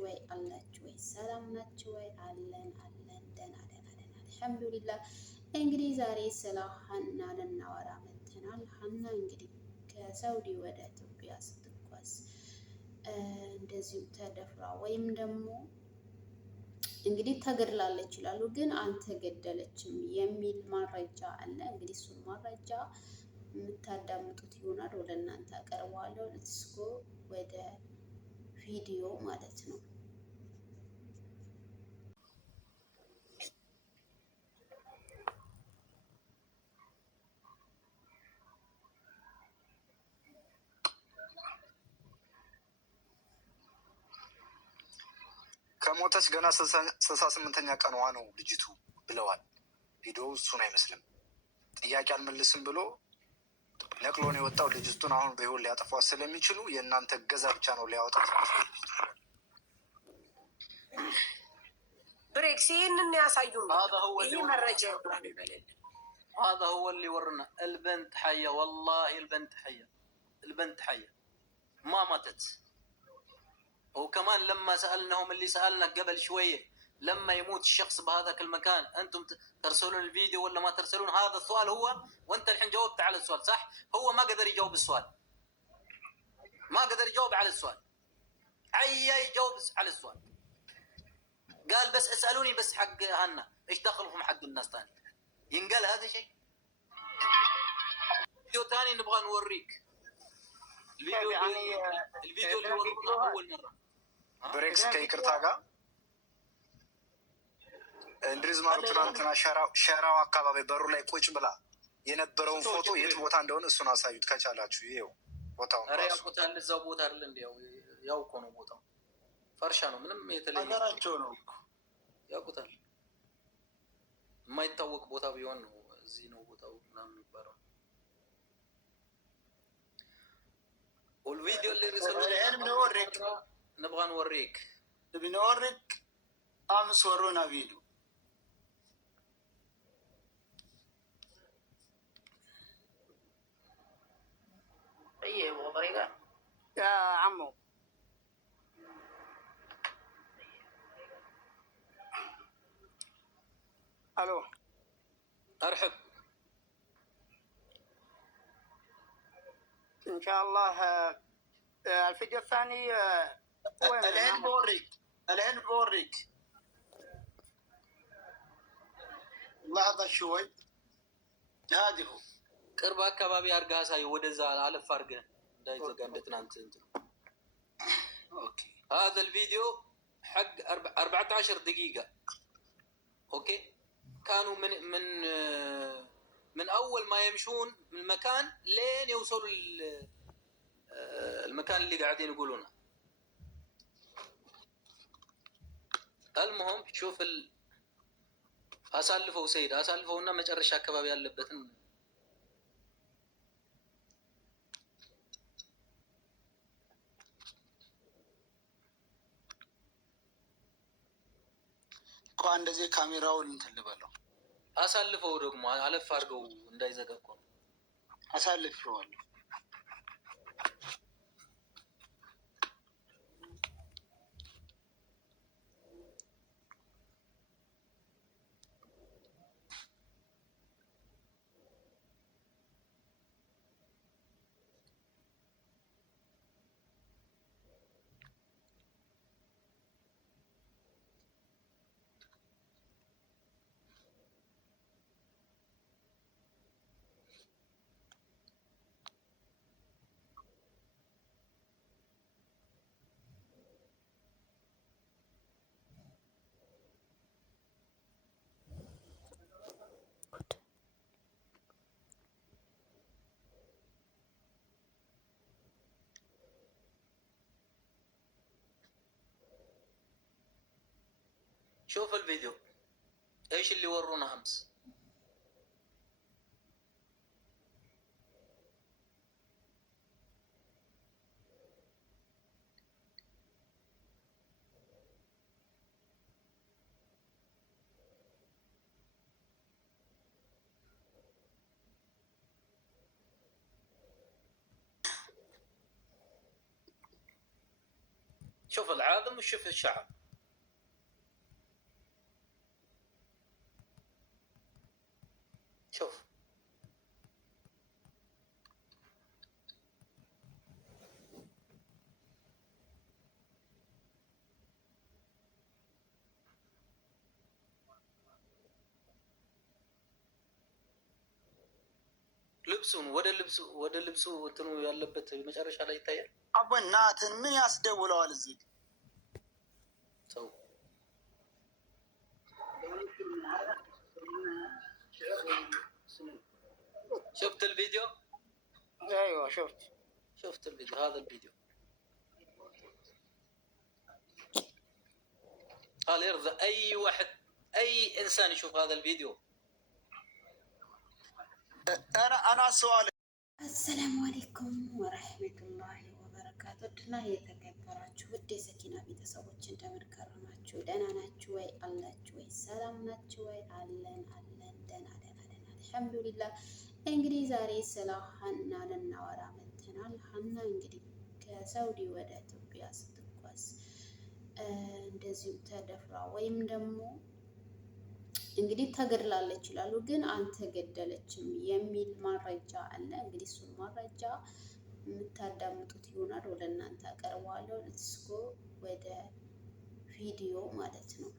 ናችሁ ወይ? አላችሁ ወይ? ሰላም ናችሁ ወይ? አለን ደህና አልሐምዱሊላህ። እንግዲህ ዛሬ ስለ ሀና ልናወራ መጥተናል። ሀና እንግዲህ ከሳውዲ ወደ ኢትዮጵያ ስትጓዝ እንደዚሁ ተደፍራ ወይም ደግሞ እንግዲህ ተገድላለች ይላሉ፣ ግን አልተገደለችም የሚል መረጃ አለ። እንግዲህ እሱን መረጃ የምታዳምጡት ይሆናል። ወደ እናንተ አቀርበዋለሁ። ለትስኮ ወደ ቪዲዮ ማለት ነው። ከሞተች ገና 68ኛ ቀኗ ነው ልጅቱ ብለዋል። ቪዲዮው እሱን አይመስልም። ጥያቄ አልመልስም ብሎ ነቅሎን የወጣው ልጅቱን አሁን በይሆን ሊያጠፏት ስለሚችሉ የእናንተ እገዛ ብቻ ነው ሊያወጣት። ብሬክስ ይህንን ያሳዩ ይህ መረጃ هذا هو اللي ورنا البنت حية، والله البنت حية، البنت حية ما ماتت. وكمان لما سألناهم اللي سألنا قبل شوية، لما يموت الشخص بهذاك المكان أنتم ترسلون الفيديو ولا ما ترسلون؟ هذا السؤال هو، وأنت الحين جاوبت على السؤال صح. هو ما قدر يجاوب السؤال، ما قدر يجاوب على السؤال. عيا يجاوب على السؤال، قال بس اسألوني بس حق هنا، ايش دخلهم حق الناس ثاني؟ ينقال هذا شيء. فيديو ثاني نبغى نوريك الفيديو يعني الفيديو اللي ورينا أول مرة. بريكس ከይቅርታ ጋር እንድሪዝ ማሩ ትናንትና ሸራው አካባቢ በሩ ላይ ቁጭ ብላ የነበረውን ፎቶ የት ቦታ እንደሆነ እሱን አሳዩት ከቻላችሁ። ይሄው ቦታው ነው። ያውቁታል። እዛው ቦታ አይደል እንዴ? ያው እኮ ነው ቦታው። ፈርሻ ነው፣ ምንም የተለየ ነገራቸው ነው እኮ ያውቁታል። የማይታወቅ ቦታ ቢሆን ነው እዚህ ነው ቦታው ምናምን የሚባለው። والفيديو اللي رسلوه نبغى نوريك امس ورونا فيديو. طيب وطريقة يا عمو الو ارحب ان شاء الله. الفيديو الثاني الحين بوريك لحظة شوي. هذه هو ቅርብ አካባቢ አድርገህ አሳየው፣ ወደዛ አለፍ አድርገህ እንዳይዘጋ እንደ ትናንት እንትን። اوكي هذا الفيديو حق 14 دقيقة. اوكي كانوا من اول ما يمشون من المكان لين يوصلوا المكان اللي قاعدين يقولونه. المهم شوف አሳልፈው ሰይድ አሳልፈውና መጨረሻ አካባቢ ያለበትን እኮ እንደዚህ ካሜራውን እንትን ልበለው። አሳልፈው ደግሞ አለፍ አድርገው እንዳይዘጋ እኮ ነው። አሳልፈዋለሁ። شوف الفيديو ايش اللي ورونا امس. شوف العاظم وشوف الشعر. شوف ልብሱን ወደ ልብሱ እንትኑ ያለበት መጨረሻ ላይ ይታያል። አቦ እናትን ምን ያስደውለዋል እዚህ ሰው? شفت الفيديو؟ ايوه شفت الفيديو. هذا الفيديو قال يرضى اي واحد اي انسان يشوف هذا الفيديو. انا سؤال አሰላሙ አሌይኩም ወረህመቱላሂ ወበረካቱ። ውድና የተከበራችሁ ውድ የሰኪና ቤተሰቦች እንደምን ከረማችሁ? ደህና ናችሁ ወይ? አላችሁ ወይ? ሰላም ናችሁ ወይ? አለን ደህና አልሐምዱሊላህ። እንግዲህ ዛሬ ስለ ሀና ልናወራ መጥተናል። ሀና እንግዲህ ከሳውዲ ወደ ኢትዮጵያ ስትጓዝ እንደዚሁ ተደፍራ ወይም ደግሞ እንግዲህ ተገድላለች ይላሉ፣ ግን አልተገደለችም የሚል መረጃ አለ። እንግዲህ እሱን መረጃ የምታዳምጡት ይሆናል፣ ወደ እናንተ አቀርበዋለሁ። ልትስጎ ወደ ቪዲዮ ማለት ነው።